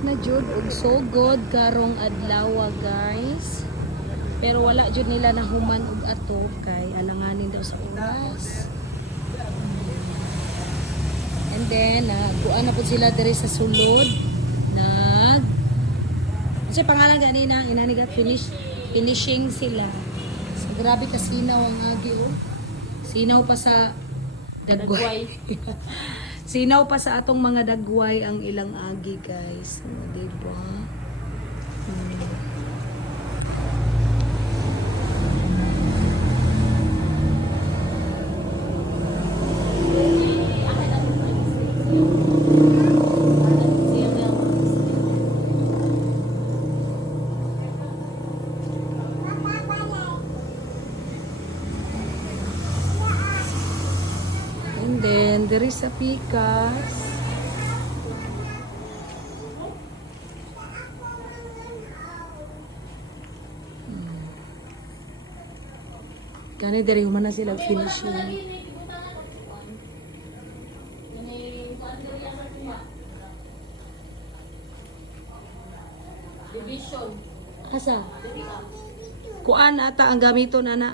na jud og so good karong adlaw guys. Pero wala jud nila nahuman og ato kay alanganin daw sa oras. And then kuan na pud sila diri sa sulod. Kasi pangalan ganina inaniga finishing sila. So, grabe ka sinaw ang agi oh. Sinaw pa sa dagway. Sinaw pa sa atong mga dagway ang ilang agi guys. O, diba? And then, there is a pikas. Kani dari human na sila finishing. Division. Asa? Kuan ata ang gamiton ana